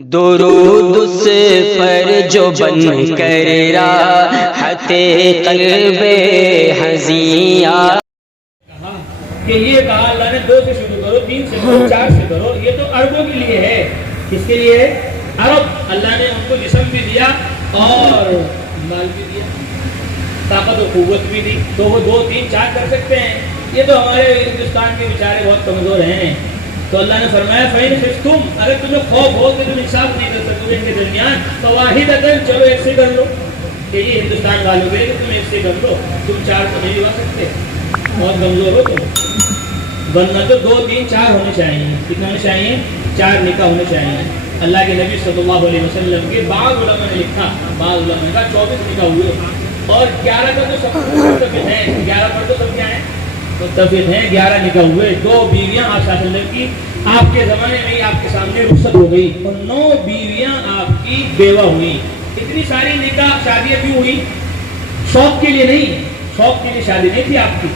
درود سے پر جو بن کر راحت قلب حزیاں کہ یہ کہا اللہ نے 2 سے شروع کرو، 3 سے کرو، 4 سے کرو. یہ تو عربوں کے لیے ہے. کس کے لیے ہے؟ عرب. اللہ نے ان کو جسم بھی دیا اور مال بھی دیا، طاقت و قوت بھی دی، تو وہ 2 3 4 کر سکتے ہیں. یہ تو ہمارے ہندوستان کے بیچارے بہت کمزور ہیں. تو اللہ نے فرمایا فَإِنْ خِفْتُمْ، اگر تمہیں خوف ہو کہ تم انصاف نہیں کر سکتے ان کے درمیان، فَوَاحِدَةً، چلو 1 سے کر لو. کہ یہ ہندوستان والوں کے لیے کہ تم 1 سے کر لو، تم 4 تو نہیں لگا سکتے، بہت کمزور ہو تم. ورنہ تو 2 3 4 ہونے چاہیے. کتنے ہونے چاہیے؟ 4 نکاح ہونے چاہیے. اللہ کے نبی صلی اللہ علیہ وسلم کے بعض علماء نے لکھا، بعض علماء کا 24 نکاح ہوئے اور 11 کا تو سب متفق ہیں. 11 پر تو سب کیا ہیں؟ متفق ہیں. 11 نکاح ہوئے. 2 بیویاں آپ صلی اللہ علیہ وسلم کی آپ کے زمانے میں ہی آپ کے سامنے رخصت ہو گئی اور 9 بیویاں آپ کی بیوہ ہوئی. اتنی ساری نکاح شادیاں کیوں ہوئی؟ شوق کے لیے نہیں. شوق کے لیے شادی نہیں تھی آپ کی.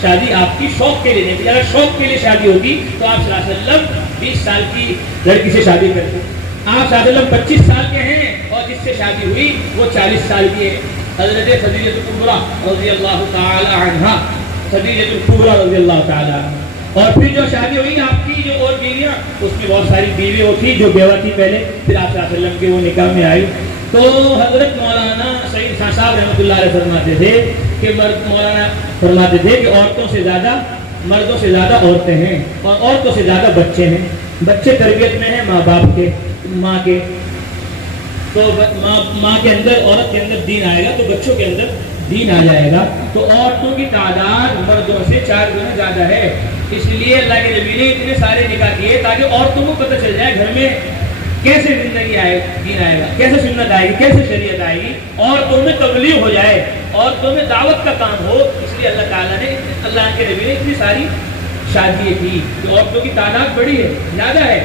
شادی آپ کی شوق کے لیے نہیں تھی. اگر شوق کے لیے شادی ہوتی تو آپ صلی اللہ علیہ وسلم 20 سال کی لڑکی سے شادی کرتے. آپ صلی اللہ علیہ وسلم 25 سال کے ہیں اور جس سے شادی ہوئی وہ 40 سال کی ہے. حضرت خدیجہ کبریٰ رضی اللہ تعالی عنہا، خدیجہ کبریٰ رضی اللہ تعالی عنہا. اور پھر جو شادی ہوئی آپ کی جو اور بیویاں، اس میں بہت ساری بیویاں تھی جو بیوہ تھی پہلے، پھر آپ صلی اللہ علیہ وسلم کے وہ نکاح میں آئی. تو حضرت مولانا سعید خان صاحب رحمۃ اللہ علیہ فرماتے تھے کہ مولانا فرماتے تھے کہ عورتوں سے زیادہ مردوں سے زیادہ عورتیں ہیں اور عورتوں سے زیادہ بچے ہیں. بچے تربیت میں ہیں ماں باپ کے، ماں کے. تو ماں کے اندر، عورت کے اندر دین آئے گا تو بچوں کے اندر دین آ جائے گا. تو عورتوں کی تعداد مردوں سے 4 گنا زیادہ ہے. اس لیے اللہ کے نبی نے اتنے سارے نکاح کیے تاکہ عورتوں کو پتہ چل جائے گھر میں کیسے زندگی آئے، دین آئے گا، کیسے سنت آئے گی، کیسے شریعت آئے گی. عورتوں میں تبلیغ ہو جائے، عورتوں میں دعوت کا کام ہو. اس لیے اللہ تعالیٰ نے، اللہ کے نبی نے اتنی ساری شادیاں کی. تو عورتوں کی تعداد بڑی ہے، زیادہ ہے.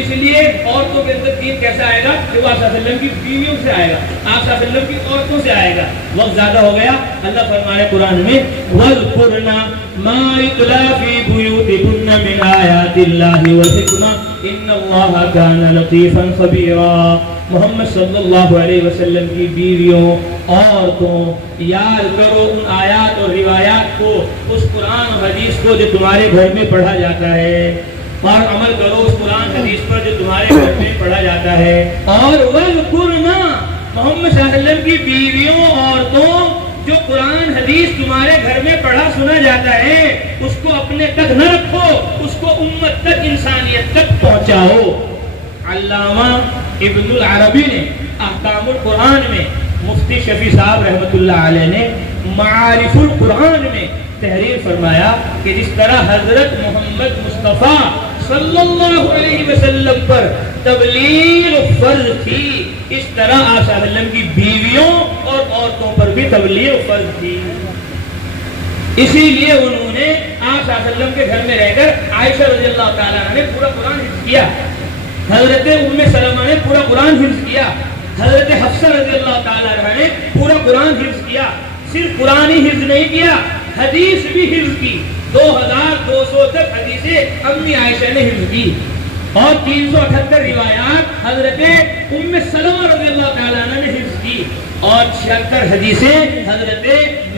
اس لیے عورتوں کے اندر دین کیسے آئے گا کہ وہ آپ صلی اللہ علیہ وسلم کی بیویوں سے آئے گا، آپ صلی اللہ علیہ وسلم کی عورتوں سے آئے گا. وقت زیادہ ہو گیا. اللہ فرمائے قرآن میں وَاذْكُرْنَ مَا يُتْلَىٰ فِي بُيُوتِكُنَّ مِنْ آيَاتِ اللَّهِ وَالْحِكْمَةِ إِنَّ اللَّهَ كَانَ لَطِيفًا خَبِيرًا. محمد صلی اللہ علیہ وسلم کی بیویوں، عورتوں، یاد کرو ان آیات اور روایات کو، اس قرآن اور حدیث کو جو تمہارے گھر میں پڑھا جاتا ہے، اور عمل کرو اس قرآن حدیث پر جو تمہارے گھر میں پڑھا جاتا ہے. اور وَاذْكُرْنَا، محمد صلی اللہ علیہ وسلم کی بیویوں، عورتوں، جو قرآن حدیث تمہارے گھر میں پڑھا سنا جاتا ہے اس کو اپنے تک نہ رکھو، اس کو امت تک، انسانیت تک پہنچاؤ. علامہ ابن العربی نے احکام القرآن میں، مفتی شفیع صاحب رحمۃ اللہ علیہ نے معارف القرآن میں تحریر فرمایا کہ جس طرح حضرت محمد مصطفیٰ صلی اللہ علیہ وسلم پر تبلیغ فرض تھی، اس طرح آپ صلی اللہ علیہ وسلم کی بیویوں اور عورتوں پر بھی تبلیغ فرض تھی. اسی لیے انہوں نے آپ صلی اللہ علیہ وسلم کے گھر میں رہ کر عائشہ رضی اللہ تعالیٰ عنہ نے پورا قرآن حفظ کیا، حضرت ام سلمہ نے پورا قرآن حفظ کیا، حضرت حفصہ رضی اللہ تعالیٰ عنہ نے پورا قرآن حفظ کیا. صرف قرآن ہی حفظ نہیں کیا، حدیث بھی حفظ کی. 2200 تک حدیثیں امی عائشہ نے حفظ کی اور 378 روایات حضرت ام سلمہ رضی اللہ تعالیٰ عنہ نے حفظ کی اور 76 حدیثیں حضرت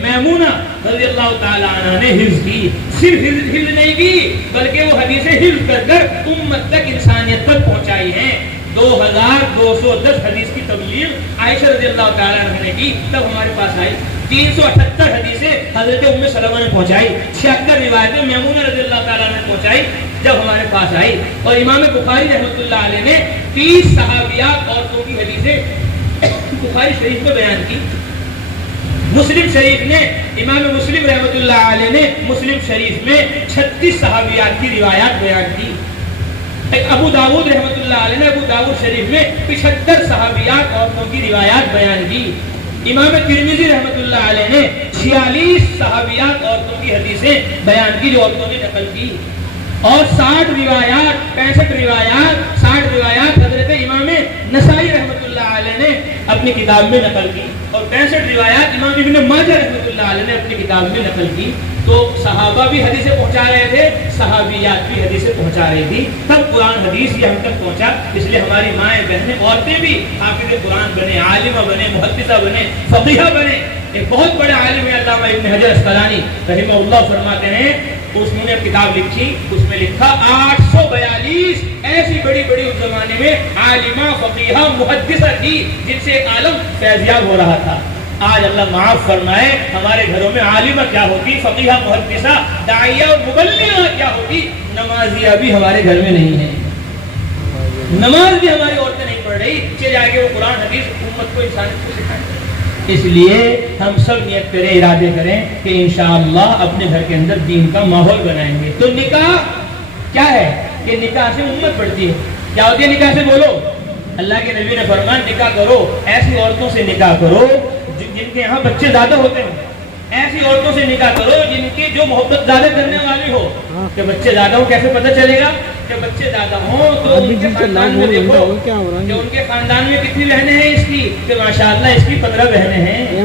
میمونہ رضی اللہ تعالیٰ عنہ نے حفظ کی. صرف حفظ نہیں کی بلکہ وہ حدیثیں حفظ کر کر امت تک، انسانیت تک پہنچائی ہیں. 2210 حدیث کی تبلیغ عائشہ رضی اللہ تعالیٰ عنہ نے کی، تب ہمارے پاس آئی. 378 حدیثیں حضرت ام سلمہ نے پہنچائی، 76 روایتیں میمونہ رضی اللہ تعالیٰ نے پہنچائی جب ہمارے پاس آئی. اور امام بخاری رحمۃ اللہ علیہ نے 30 صحابیات عورتوں کی حدیثیں بخاری شریف میں بیان کی. مسلم شریف نے، امام مسلم رحمۃ اللہ علیہ نے مسلم شریف میں 36 صحابیات کی روایات بیان کی. ابو داؤد رحمۃ اللہ علیہ نے ابو داؤد شریف میں 75 صحابیات عورتوں کی روایات بیان کی. امام ترمذی رحمۃ اللہ علیہ نے 46 صحابیات عورتوں کی حدیثیں بیان کی جو عورتوں نے نقل کی. اور 60 روایات 60 روایات حضرت امام نسائی رحمۃ اللہ علیہ نے اپنی کتاب میں نقل کی. اور 65 روایات امام ابن ماجہ رحمۃ اللہ علیہ نے اپنی کتاب میں نقل کی. تو صحابہ بھی حدیثیں پہنچا رہے تھے, صحابیات بھی حدیثیں پہنچا رہی تھی, تب قرآن حدیث یہ ہم تک پہنچا. اس لیے ہماری مائیں بہنیں عورتیں بھی حافظ قرآن بنے, عالمہ بنے, محدثہ بنے, فقیہہ بنے. ایک بہت بڑے عالم ہے علامہ ابن حجر اسقلانی رحمہ اللہ, فرماتے ہیں اس نے کتاب لکھی, اس میں لکھا 842 ایسی بڑی بڑی اس زمانے میں عالمہ, فقیہہ, محدثہ تھی جن سے ایک عالم فیضیاب ہو رہا تھا. آج اللہ معاف فرمائے ہمارے گھروں میں عالمہ کیا ہوتی, فقیہہ, محدثہ, داعیہ اور مبلغہ کیا ہوتی, نمازیہ بھی ہمارے گھر میں نہیں ہے. نماز بھی ہماری عورتیں نہیں پڑھ رہی, چلے جائے گے وہ قرآن حدیث امت کو, انسانیت کو سکھائیں. اس لیے ہم سب نیت کریں, ارادے کریں کہ انشاءاللہ اپنے گھر کے اندر دین کا ماحول بنائیں گے. تو نکاح کیا ہے کہ نکاح سے امت بڑھتی ہے. کیا ہوتی ہے نکاح سے؟ بولو. اللہ کے نبی نے فرمایا نکاح کرو, ایسی عورتوں سے نکاح کرو جن کے یہاں بچے زیادہ ہوتے ہیں. ایسی عورتوں سے نکاح کرو جن کی جو محبت زیادہ کرنے والی ہو. کہ بچے زیادہ ہوں کیسے پتہ چلے گا؟ کہ بچے زیادہ ہوں تو ان کے خاندان میں دیکھو کہ ان کے خاندان میں کتنی بہنیں ہیں اس کی, کہ ماشاءاللہ اس کی 15 بہنیں ہیں.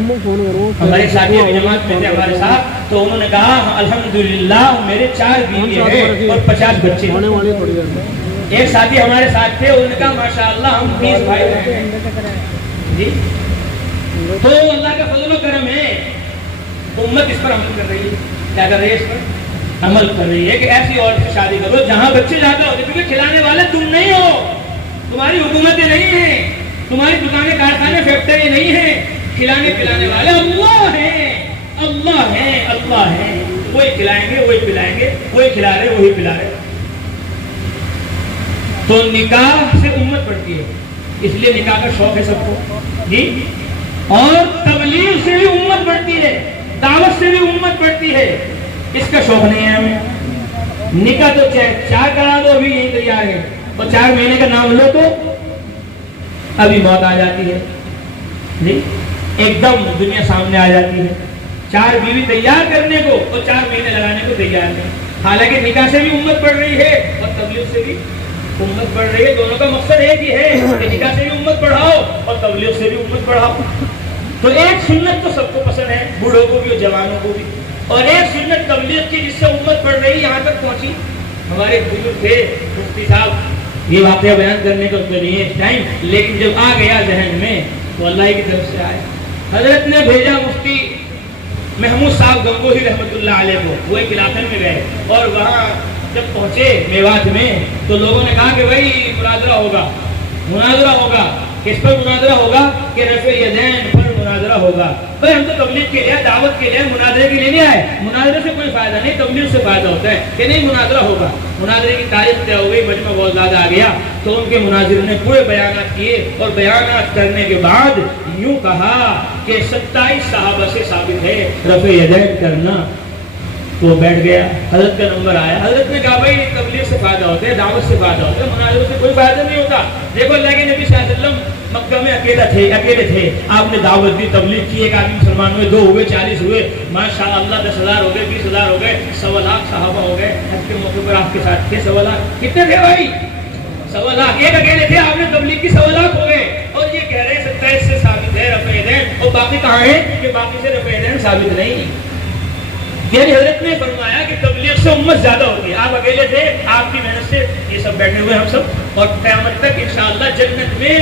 ہمارے ساتھی ابھی جماعت میں تھے ہمارے ساتھ, تو انہوں نے کہا الحمدللہ میرے 4 بیوی ہیں اور 50 بچے. ایک ساتھی ہمارے ساتھ تھے, انہوں نے کہا ماشاءاللہ ہم 30 بھائی ہیں. جی تو اللہ کا فضل و کرم ہے, امت اس پر عمل کر رہی ہے. کیا کر رہی ہے؟ اس پر عمل کر رہی ہے کہ ایسی عورت سے شادی کرو جہاں بچے زیادہ ہوتے, کیونکہ کھلانے والے تم نہیں ہو, تمہاری حکومتیں نہیں ہیں, تمہاری دکانیں, کارخانے, فیکٹری نہیں ہیں. کھلانے پلانے والے اللہ ہیں, اللہ ہیں, اللہ ہیں. وہی کھلائیں گے, وہی پلائیں گے, وہی کھلا رہے, وہی پلا رہے. تو نکاح سے امت بڑھتی ہے, اس لیے نکاح کا شوق ہے سب کو. جی اور تبلیغ سے بھی امت بڑھتی ہے, دعوت سے بھی امت بڑھتی ہے. اس کا شوق نہیں ہے ہمیں. نکاح تو چار کرا دو, ابھی یہی تیار ہے, اور 4 مہینے کا نام لو تو ابھی موت آ جاتی ہے. جی ایک دم دنیا سامنے آ جاتی ہے. 4 بیوی تیار کرنے کو اور 4 مہینے لگانے کو تیار ہے. حالانکہ نکاح سے بھی امت بڑھ رہی ہے اور تبلیغ سے بھی امت بڑھ رہی ہے. دونوں کا مقصد ایک ہی ہے کہ نکاح سے بھی امت بڑھاؤ اور تبلیغ سے بھی امت بڑھاؤ. تو ایک سنت تو سب کو پسند ہے, بوڑھوں کو بھی اور جوانوں کو بھی, اور ایک سنت تبلیغ کی جس سے امت بڑھ رہی یہاں تک پہنچی. ہمارے بزرگ تھے مفتی صاحب, یہ واقعہ بیان کرنے کا نہیں ہے اس ٹائم, لیکن جب آ گیا ذہن میں تو اللہ کی طرف سے آیا. حضرت نے بھیجا مفتی محمود صاحب گنگوہی رحمۃ اللہ علیہ کو, وہ ایک علاقے میں گئے, اور وہاں جب پہنچے میوات میں تو لوگوں نے کہا کہ بھائی مناظرہ ہوگا. مناظرہ ہوگا, کس پر مناظرہ ہوگا؟ کہ رفع یدین پر مناظرہ ہوگا. بھائی ہم تو تبلیغ کے لیے, دعوت کے لیے, مناظرے کے لیے نہیں آئے. مناظرے سے کوئی فائدہ نہیں, تبلیغ سے فائدہ ہوتا ہے کہ نہیں مناظرہ ہوگا. مناظرے کی تاریخ طے ہو گئی, مجمع بہت زیادہ آ گیا, تو ان کے مناظروں نے پورے بیانات کیے, اور بیانات کرنے کے بعد یوں کہا کہ 27 صحابہ سے ثابت ہے رفع یدین کرنا. وہ بیٹھ گیا, حضرت کا نمبر آیا. حضرت نے کہا بھائی تبلیغ سے فائدہ ہوتا ہے, دعوت سے فائدہ ہوتا ہے, مناظروں سے کوئی فائدہ نہیں ہوتا. دیکھو اللہ کے نبی صلی اللہ علیہ وسلم مکہ میں اکیلے تھے, آپ نے دعوت دی, تبلیغ کی, ایک آدمی مسلمان ہوئے, 2 ہوئے, 40 ہوئے, ماشاءاللہ 10,000 ہو گئے, 20,000 ہو گئے, 1.25 لاکھ صحابہ ہو گئے. حج کے موقع پر آپ کے ساتھ تھے 1.25 لاکھ. کتنے تھے بھائی؟ 1.25 لاکھ. ایک اکیلے تھے, آپ نے تبلیغ کی, 1.25 لاکھ ہو گئے. اور یہ کہہ رہے 27 سے ثابت ہے رفع یدین, اور باقی کہاں ہے کہ باقی سے رفع یدین ثابت نہیں. یعنی حضرت نے فرمایا کہ تبلیغ سے امت زیادہ ہوتی ہے. آپ اکیلے تھے, آپ کی محنت سے یہ سب بیٹھے ہوئے ہم سب, اور قیامت تک انشاءاللہ جنت میں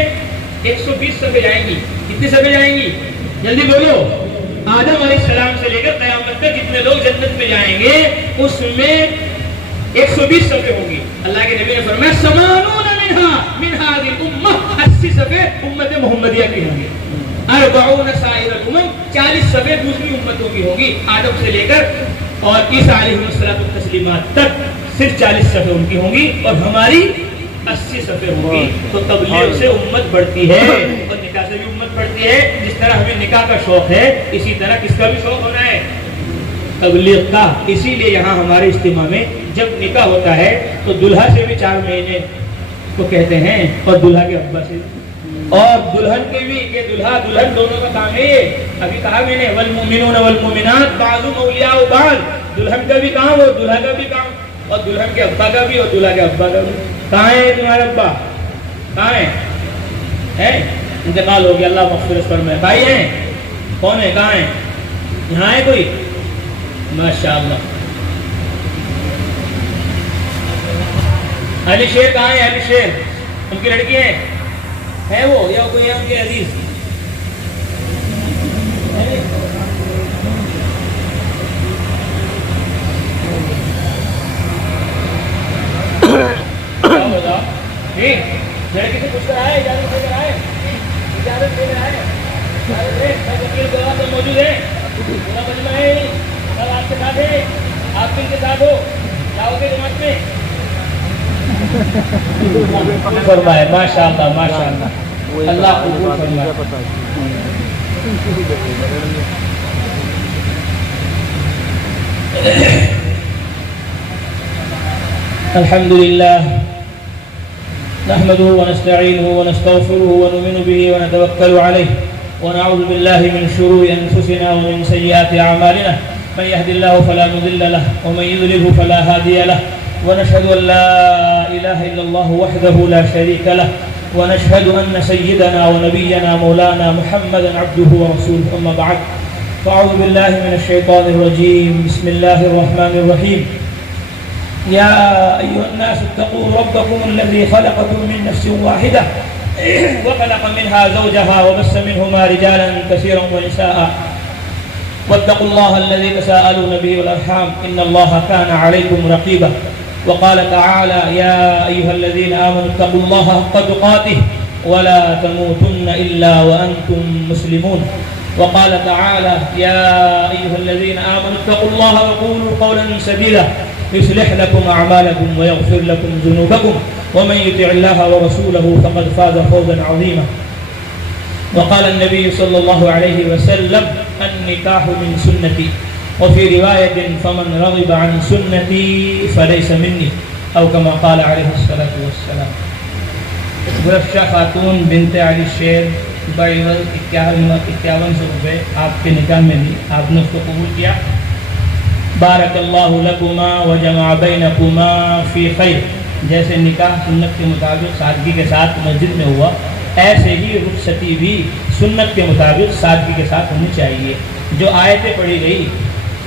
120 صفحے جائیں گی. کتنی صفحے جائیں گی؟ جلدی بولو. آدم علیہ السلام سے لے کر قیامت تک جتنے لوگ جنت میں جائیں گے اس میں 120 صفحے ہوں گی. اللہ کے نبی نے فرمایا 80 صفحے امت محمدیہ کی ہوں گی. 40 سائر الامم 40 صفحے دوسری امتوں کی ہوں گی, آدم سے لے کر اور عیسیٰ علیہ الصلوۃ والتسلیمات تک صرف 40 صفحے ان کی ہوں گی, اور ہماری 80 صفحے ہوں گی. تو تبلیغ سے امت بڑھتی ہے اور نکاح سے بھی امت بڑھتی ہے. جس طرح ہمیں نکاح کا شوق ہے, اسی طرح کس کا بھی شوق ہونا ہے؟ تبلیغ کا. اسی لیے یہاں ہمارے اجتماع میں جب نکاح ہوتا ہے تو دلہا سے بھی 4 مہینے کو کہتے ہیں, اور دلہا کے ابا سے, اور دلہن کے بھی, کہ دلہا دلہن دونوں کا کام ہے. ابھی کہا میں نے والمؤمنون والمؤمنات بعضهم اولیاء بعض. دلہن کا بھی کام اور دلہا کا بھی کام, اور دلہن کے ابا کا بھی اور دلہا کے ابا کا بھی. کہاں ہے تمہارا ابا؟ کہاں ہے؟ انتقال ہو گیا, اللہ مغفرت فرمائے. بھائی ہیں کون ہے؟ کہاں ہے؟ یہاں ہے کوئی؟ ماشاءاللہ. علی شیر کہاں ہے؟ علی شیر ان کی لڑکی ہے وہ یا کوئی ہے ان کے عزیز؟ لڑکی سے پوچھ کر آئے، اجازت لے کر آئے، اجازت لے کر آئے. موجود ہے، پورا مجمع ہے، سب آپ کے ساتھ ہے، آپ ان کے ساتھ ہو، لاؤ گے جماعت میں؟ فرمائے ماشاء اللہ ماشاء اللہ، اللہ قبول فرمائے. الحمد للہ نحمده ونستعينه ونستغفره ونؤمن به ونتوكل عليه ونعوذ بالله من شرور أنفسنا ومن سيئات أعمالنا من يهد الله فلا مضل له ومن يضلل فلا هادي له ونشهد أن لا إله إلا الله وحده لا شريك له ونشهد أن سيدنا ونبينا مولانا محمدا عبده ورسوله. أما بعد فأعوذ بالله من الشيطان الرجيم. بسم الله الرحمن الرحيم. يا أيها الناس اتقوا ربكم الذي خلقكم من نفس واحدة وخلق منها زوجها وبث منهما رجالا كثيرا ونساء واتقوا الله الذي تساءلون به والأرحام إن الله كان عليكم رقيبا. وقال تعالى يا أيها الذين آمنوا اتقوا الله حق تقاته ولا تموتن إلا وأنتم مسلمون. وقال تعالى يا أيها الذين آمنوا اتقوا الله وقولوا قولا سديدا يصلح لكم أعمالكم ويغفر لكم ذنوبكم ومن يطع الله ورسوله فقد فاز فوزا عظيما. وقال النبي صلى الله عليه وسلم النكاح من سنتي وفي رواية فمن رغب عن سنتي فليس مني أو كما قال عليه الصلاة والسلام. گلفشا خاتون بنت علی شیر بعوض 5100 روپے آپ کے نکاح میں دی، آپ نے اس کو قبول کیا. بارک اللہ لکما وجمع بینکما فی خیر. جیسے نکاح سنت کے مطابق سادگی کے ساتھ مسجد میں ہوا، ایسے ہی رخصتی بھی سنت کے مطابق سادگی کے ساتھ ہونی چاہیے. جو آیتیں پڑھی گئی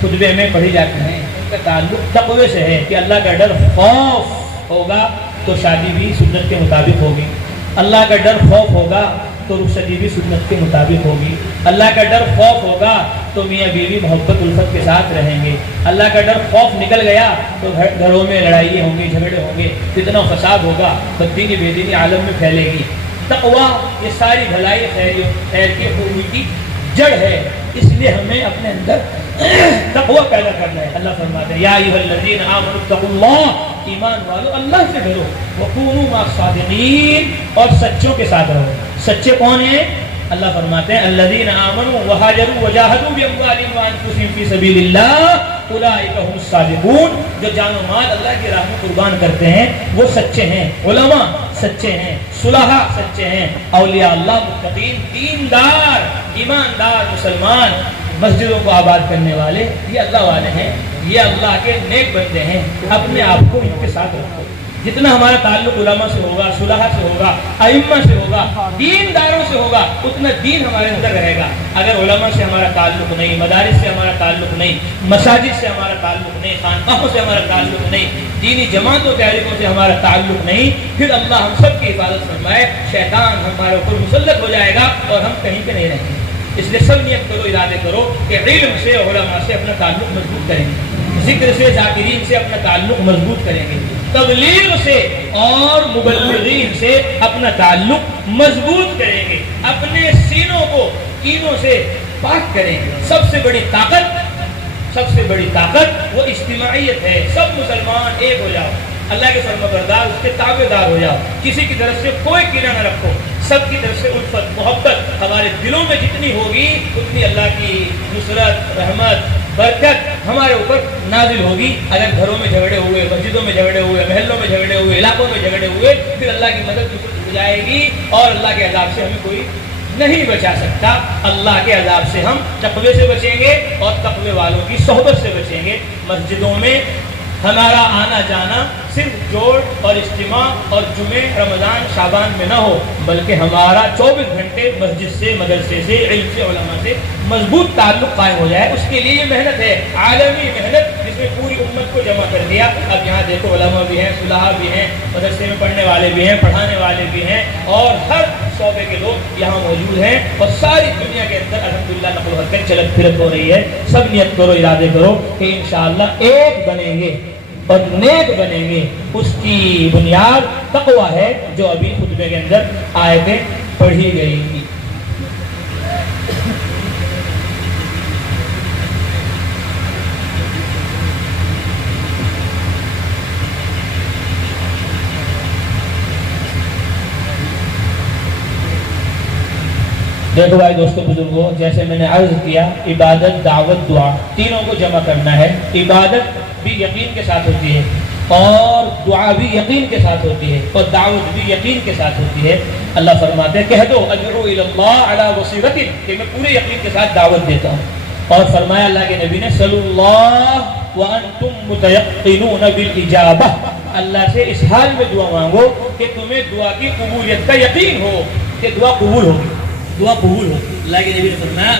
خطبے میں پڑھی جاتی ہیں ان کا تعلق تقوی سے ہے کہ اللہ کا ڈر خوف ہوگا تو شادی بھی سنت کے مطابق ہوگی. اللہ کا ڈر خوف ہوگا تو رخصتی بھی سنت کے مطابق ہوگی. اللہ کا ڈر خوف ہوگا تو میاں بیوی محبت الفت کے ساتھ رہیں گے. اللہ کا ڈر خوف نکل گیا تو گھروں میں لڑائی ہوں گی، جھگڑے ہوں گے، فتنہ و فساد ہوگا، بددینی بے دینی عالم میں پھیلے گی. تقویٰ یہ ساری بھلائی خیر کی خوبی کی جڑ ہے. اس لیے ہمیں اپنے اندر تقویٰ پیدا کرنا ہے. اللہ فرماتے ہیں یا ایھا الذین آمنوا اتقوا اللہ، ایمان والو اللہ سے ڈرو، وکونوا مع الصادقین، اور سچوں کے ساتھ رہو. سچے کون ہیں؟ اللہ فرماتے ہیں الذین آمنوا وہاجروا وجاہدوا باموالہم وانفسہم فی سبیل اللہ اولئک هم الصادقون. جو جان و مال اللہ کی راہ میں قربان کرتے ہیں وہ سچے ہیں. علماء سچے ہیں، صلحاء سچے ہیں، اولیاء اللہ متقین، دیندار ایماندار مسلمان مسجدوں کو آباد کرنے والے یہ اللہ والے ہیں، یہ اللہ کے نیک بندے ہیں. اپنے آپ کو ان کے ساتھ رکھو. جتنا ہمارا تعلق علماء سے ہوگا، صلحاء سے ہوگا، ائمہ سے ہوگا، دینداروں سے ہوگا، اتنا دین ہمارے اندر رہے گا. اگر علماء سے ہمارا تعلق نہیں، مدارس سے ہمارا تعلق نہیں، مساجد سے ہمارا تعلق نہیں، خانقاہوں سے ہمارا تعلق نہیں، دینی جماعتوں تحریکوں سے ہمارا تعلق نہیں، پھر اللہ ہم سب کی حفاظت فرمائے، شیطان ہمارے اوپر مسلط ہو جائے گا اور ہم کہیں پہ نہیں رہیں گے. اس لیے سب نیت کرو، ارادے کرو کہ علم سے، علماء سے اپنا تعلق مضبوط کریں گے، ذکر سے، ذاکرین سے اپنا تعلق مضبوط کریں گے، تبلیغ سے اور مبلغین سے اپنا تعلق مضبوط کریں گے، اپنے سینوں کو کینوں سے پاک کریں گے. سب سے بڑی طاقت وہ اجتماعیت ہے. سب مسلمان ایک ہو جاؤ، اللہ کے فرمانبردار، اس کے تابع دار ہو جاؤ، کسی کی طرف سے کوئی کینہ نہ رکھو. سب کی طرف سے الفت محبت ہمارے دلوں میں جتنی ہوگی اتنی اللہ کی نصرت، رحمت، برکت ہمارے اوپر نازل ہوگی. اگر گھروں میں جھگڑے ہوئے، مسجدوں میں جھگڑے ہوئے، محلوں میں جھگڑے ہوئے، علاقوں میں جھگڑے ہوئے، پھر اللہ کی مدد ہو جائے گی اور اللہ کے عذاب سے ہمیں کوئی نہیں بچا سکتا. اللہ کے عذاب سے ہم تقوی سے بچیں گے اور تقوی والوں کی صحبت سے بچیں گے. مسجدوں میں ہمارا آنا جانا صرف جوڑ اور اجتماع اور جمعے رمضان شعبان میں نہ ہو، بلکہ ہمارا 24 گھنٹے مسجد سے، مدرسے سے، علم سے، علماء سے مضبوط تعلق قائم ہو جائے۔ اس کے لیے یہ محنت ہے، عالمی محنت، جس میں پوری امت کو جمع کر دیا۔ اب یہاں دیکھو علماء بھی ہیں، صلحاء بھی ہیں، مدرسے میں پڑھنے والے بھی ہیں، پڑھانے والے بھی ہیں، اور ہر شعبے کے لوگ یہاں موجود ہیں، اور ساری دنیا کے اندر الحمدللہ نقل و حرکت چلت پھرت ہو رہی ہے۔ سب نیت کرو، ارادے کرو کہ انشاءاللہ ایک بنیں گے اور نیک بنیں گے۔ اس کی بنیاد تقویٰ ہے، جو ابھی خطبے کے اندر آیتیں پڑھی گئی تھی۔ دیکھو بھائی دوستو بزرگوں، جیسے میں نے عرض کیا، عبادت، دعوت، دعا تینوں کو جمع کرنا ہے۔ عبادت بھی یقین کے ساتھ ہوتی ہے، اور دعا بھی یقین کے ساتھ ہوتی ہے، اور دعوت بھی یقین کے ساتھ ہوتی ہے۔ اللہ فرماتے ہیں، کہہ دو ادعو الی اللہ علی بصیرۃ، کہ میں پورے یقین کے ساتھ دعوت دیتا ہوں۔ اور فرمایا اللہ کے نبی نے، صلی اللہ وانتم متیقنون بالاجابہ، اللہ سے اس حال میں دعا مانگو کہ تمہیں دعا کی قبولیت کا یقین ہو، کہ دعا قبول ہوگی، دعا قبول ہوگی۔ اللہ کے نبی نے فرمایا